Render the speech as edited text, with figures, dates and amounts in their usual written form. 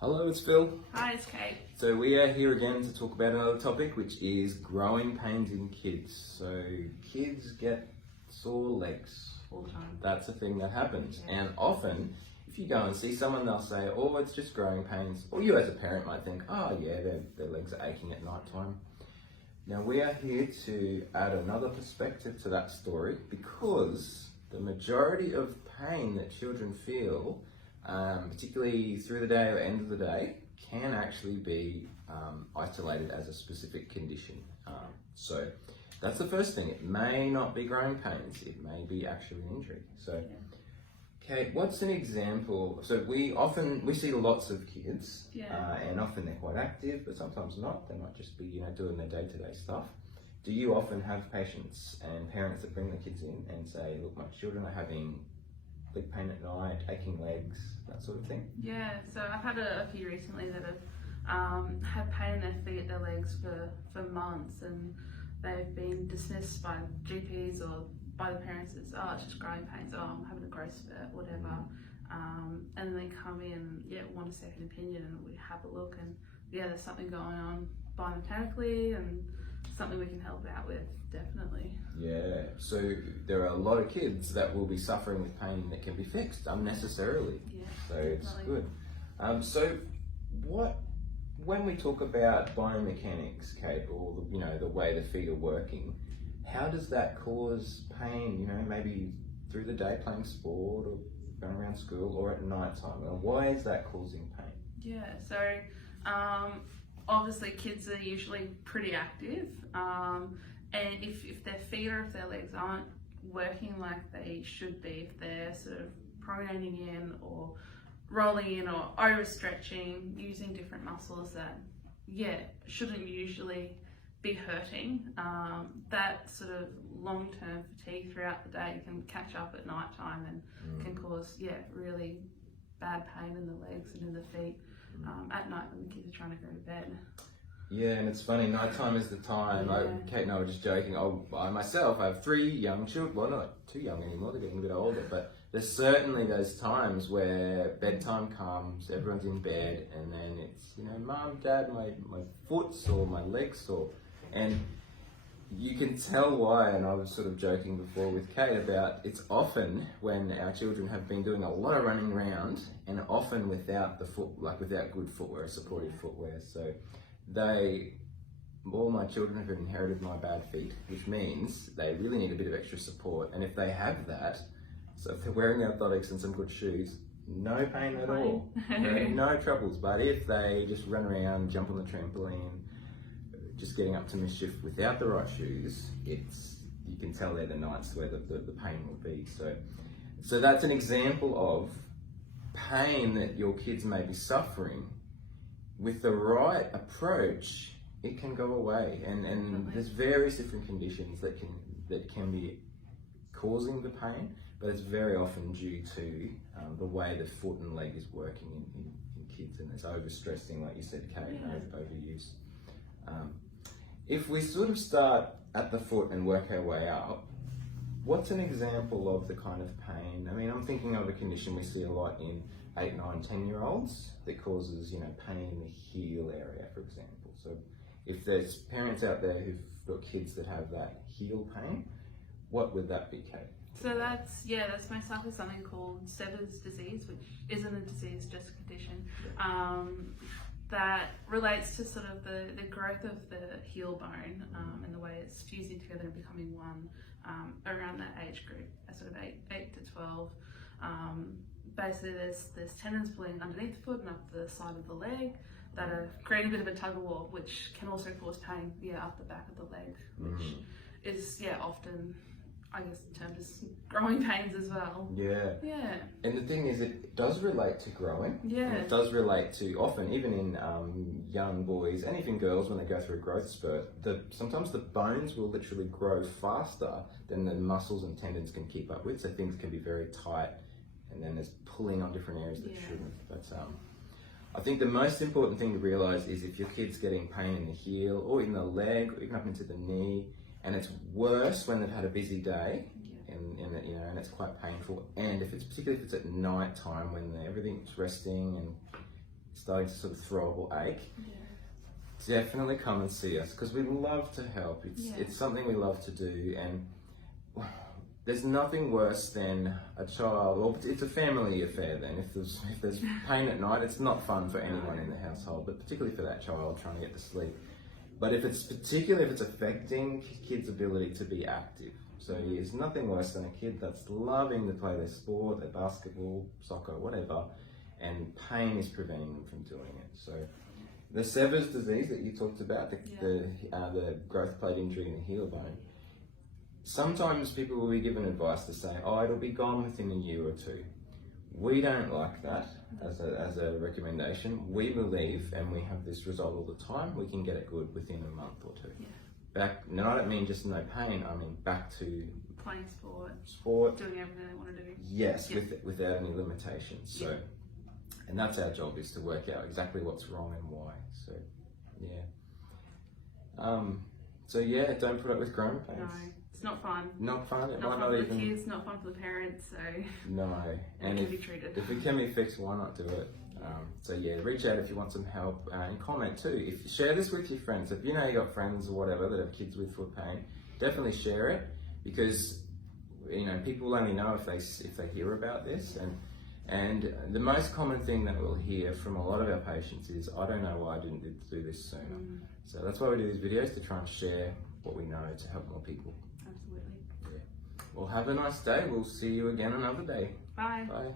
Hello, it's Phil. Hi, it's Kate. So we are here again to talk about another topic, which is growing pains in kids. So kids get sore legs All the time. That's a thing that happens. Yeah. And often, if you go and see someone, they'll say, oh, it's just growing pains. Or you as a parent might think, oh yeah, their legs are aching at night time. Now we are here to add another perspective to that story, because the majority of pain that children feel, particularly through the day or end of the day, can actually be isolated as a specific condition. So that's the first thing. It may not be growing pains, it may be actually an injury. So, Kate, what's an example? So we see lots of kids, and often they're quite active, but sometimes not. They might just be, doing their day-to-day stuff. Do you often have patients and parents that bring their kids in and say, look, my children are having leg pain at night, aching legs, that sort of thing? Yeah, so I've had a few recently that have had pain in their feet, their legs for months, and they've been dismissed by GPs or by the parents as, oh, it's just growing pains, oh, I'm having a growth spurt, whatever. And they come in, want a second opinion, and we have a look, and there's something going on biomechanically and something we can help out with, definitely. Yeah, so there are a lot of kids that will be suffering with pain that can be fixed unnecessarily. Yeah, so it's definitely. good. So when we talk about biomechanics, Kate, or the way the feet are working, how does that cause pain? Maybe through the day playing sport or going around school, or at night time. And why is that causing pain? Yeah, so obviously kids are usually pretty active, and if their feet or if their legs aren't working like they should be, if they're sort of pronating in or rolling in or overstretching, using different muscles that shouldn't usually be hurting, that sort of long-term fatigue throughout the day can catch up at night time and can cause really bad pain in the legs and in the feet at night when the kids are trying to go to bed. Yeah, and it's funny, nighttime is the time. Kate and I were just joking. I myself, I have 3 young children. Well, not too young anymore, they're getting a bit older, but there's certainly those times where bedtime comes, everyone's in bed, and then it's, Mum, Dad, my foot's or my leg's sore. And you can tell why, and I was sort of joking before with Kate about it's often when our children have been doing a lot of running around, and often without without good footwear, supportive footwear. So all my children have inherited my bad feet, which means they really need a bit of extra support. And if they have that, so if they're wearing orthotics and some good shoes, no pain at all, no troubles. But if they just run around, jump on the trampoline, just getting up to mischief without the right shoes, you can tell they're the nights where the pain will be. So that's an example of pain that your kids may be suffering. With the right approach, it can go away, and there's various different conditions that can be causing the pain, but it's very often due to the way the foot and leg is working in kids, and it's overstressing, like you said, Kate, overuse. If we sort of start at the foot and work our way up, what's an example of the kind of pain? I mean, I'm thinking of a condition we see a lot in 8, 9, 10-year-olds that causes, pain in the heel area, for example. So if there's parents out there who've got kids that have that heel pain, what would that be, Kate? So that's most likely something called Sever's disease, which isn't a disease, just a condition. That relates to sort of the growth of the heel bone and the way it's fusing together and becoming one around that age group, sort of 8 to 12. Basically, there's tendons pulling underneath the foot and up the side of the leg that are creating a bit of a tug of war, which can also cause pain, up the back of the leg, which is often, I guess, termed as growing pains as well. Yeah. And the thing is, it does relate to growing. Yeah. And it does relate to often, even in young boys and even girls when they go through a growth spurt, sometimes the bones will literally grow faster than the muscles and tendons can keep up with. So things can be very tight, and then there's pulling on different areas that shouldn't. But I think the most important thing to realise is if your kid's getting pain in the heel or in the leg or even up into the knee, and it's worse when they've had a busy day, and it's quite painful. And particularly if it's at night time when everything's resting and it's starting to sort of throw or ache, definitely come and see us because we love to help. It's something we love to do, and there's nothing worse than a child, or it's a family affair then. If there's pain at night, it's not fun for anyone in the household, but particularly for that child trying to get to sleep. But if it's affecting kids' ability to be active. So there's nothing worse than a kid that's loving to play their sport, their basketball, soccer, whatever, and pain is preventing them from doing it. So the Sever's disease that you talked about, the growth plate injury in the heel bone, sometimes people will be given advice to say, oh, it'll be gone within a year or two. We don't like that as a recommendation. We believe, and we have this result all the time, we can get it good within a month or two. No, I don't mean just no pain, I mean back to playing sport, doing everything they want to do. Yes, without any limitations. So, and that's our job, is to work out exactly what's wrong and why. So, don't put up with growing pains. No, it's not fun. Not fun. It Not might fun not for even. the kids, not fun for the parents. So No, and it can be treated. if it can be fixed, why not do it? Reach out if you want some help, and comment too. If you share this with your friends, if you know you got friends or whatever that have kids with foot pain, definitely share it, because people only know if they hear about this. And the most common thing that we'll hear from a lot of our patients is, I don't know why I didn't do this sooner. So that's why we do these videos, to try and share what we know to help more people. Absolutely. Well, have a nice day. We'll see you again another day. Bye. Bye.